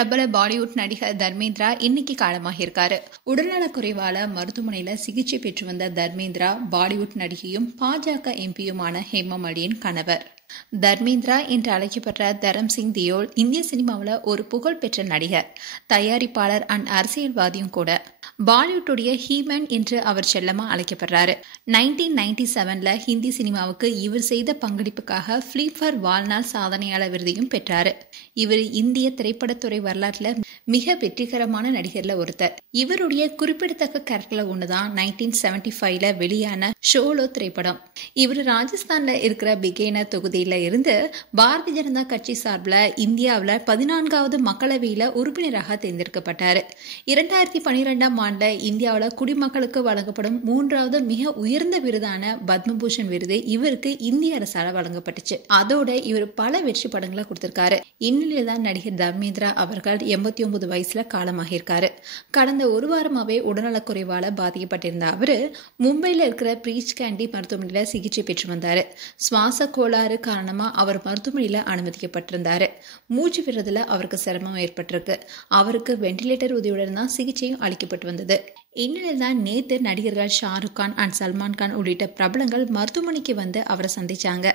பிரபல பாலிவுட் நடிகர் தர்மேந்திரா இன்னைக்கு காலமாகியிருக்காரு. உடல்நலக்குறைவால மருத்துவமனையில சிகிச்சை பெற்று வந்த தர்மேந்திரா பாலிவுட் நடிகையும் பாஜக எம்பியுமான ஹேமா மாலினியின் கணவர். தர்மேந்திரா என்று அழைக்கப்பட்ட தரம் சிங் தியோல் இந்திய சினிமாவில் ஒரு புகழ்பெற்ற நடிகர், தயாரிப்பாளர் அண்ட் அரசியல்வாதியும் கூட. பாலிவுட்டுடைய ஹீமேன் என்று அவர் செல்லமா அழைக்கப்படுறாரு. 1997ல ஹிந்தி சினிமாவுக்கு இவர் செய்த பங்களிப்புக்காக பிலிம்பேர் வாழ்நாள் சாதனையாளர் விருதையும் பெற்றாரு. இவர் இந்திய திரைப்படத்துறை வரலாற்றில் மிக வெற்றிகரமான நடிகர்ல ஒருத்தர். இவருடைய குறிப்பிடத்தக்க கேரக்டர்ல ஒண்ணுதான் 1975ல வெளியான ஷோலோ திரைப்படம். இவர் ராஜஸ்தான்ல இருக்கிற பிகேனர் தொகுதியில இருந்து பாரதிய ஜனதா கட்சி சார்பில் இந்தியாவில் 14வது மக்களவையில உறுப்பினராக தேர்ந்தெடுக்கப்பட்டாரு. 2012ஆம் ஆண்டுல இந்தியாவில் குடிமக்களுக்கு வழங்கப்படும் 3வது மிக உயர்ந்த விருதான பத்மபூஷன் விருது இவருக்கு இந்திய அரசால வழங்கப்பட்டுச்சு. அதோட இவர் பல வெற்றி படங்களை கொடுத்திருக்காரு. இந்நிலையில்தான் நடிகர் தர்மேந்திரா அவர்கள் 89 வயசுல காலமாகியிருக்காரு. கடந்த ஒரு வாரமாவே உடல்நலக்குறைவால பாதிக்கப்பட்டிருந்த அவரு மும்பையில இருக்கிற பிரீச் கேண்டி மருத்துவமனையில சிகிச்சை பெற்று வந்தாரு. சுவாச கோளாறு காரணமா அவர் மருத்துவமனையில அனுமதிக்கப்பட்டிருந்தாரு. மூச்சு விடுறதுல அவருக்கு சிரமம் ஏற்பட்டிருக்கு. அவருக்கு வெண்டிலேட்டர் உதவியுடன் தான் சிகிச்சையும் அளிக்கப்பட்டு வந்தது. இந்நிலையில் தான் நேற்று நடிகர்கள் ஷாருக் கான் அண்ட் சல்மான் கான் உள்ளிட்ட பிரபலங்கள் மருத்துவமனைக்கு வந்து அவரை சந்திச்சாங்க.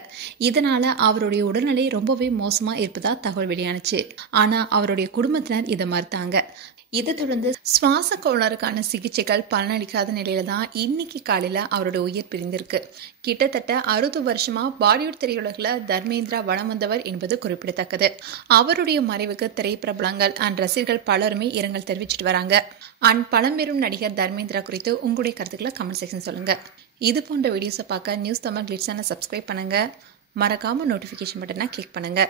இதனால அவருடைய உடல்நிலை ரொம்பவே மோசமா இருப்பதா தகவல் வெளியானுச்சு. ஆனா அவருடைய குடும்பத்தினர் இதை மறுத்தாங்க. இதை தொடர்ந்து சுவாச கோளாறுக்கான சிகிச்சைகள் பலனளிக்காத நிலையில தான் இன்னைக்கு காலையில அவருடைய உயிர் பிரிந்திருக்கு. கிட்டத்தட்ட 60 வருஷமா பாலிவுட் திரையுலகில் தர்மேந்திரா வலம் வந்தவர் என்பது குறிப்பிடத்தக்கது. அவருடைய மறைவுக்கு திரைப்பிரபலங்கள் அண்ட் ரசிகர்கள் பலருமே இரங்கல் தெரிவிச்சிட்டு வராங்க. அண்ட் பழம்பெரும் நடிகர் தர்மேந்திரா குறித்து உங்களுடைய கருத்துக்களை கமெண்ட் செக்ஷன் சொல்லுங்க. இது போன்ற வீடியோஸை பார்க்க நியூஸ் தமிழ் கிளிட்ஸ் சேனலை சப்ஸ்கிரைப் பண்ணுங்க. மறக்காம நோட்டிபிகேஷன் பட்டனை கிளிக் பண்ணுங்க.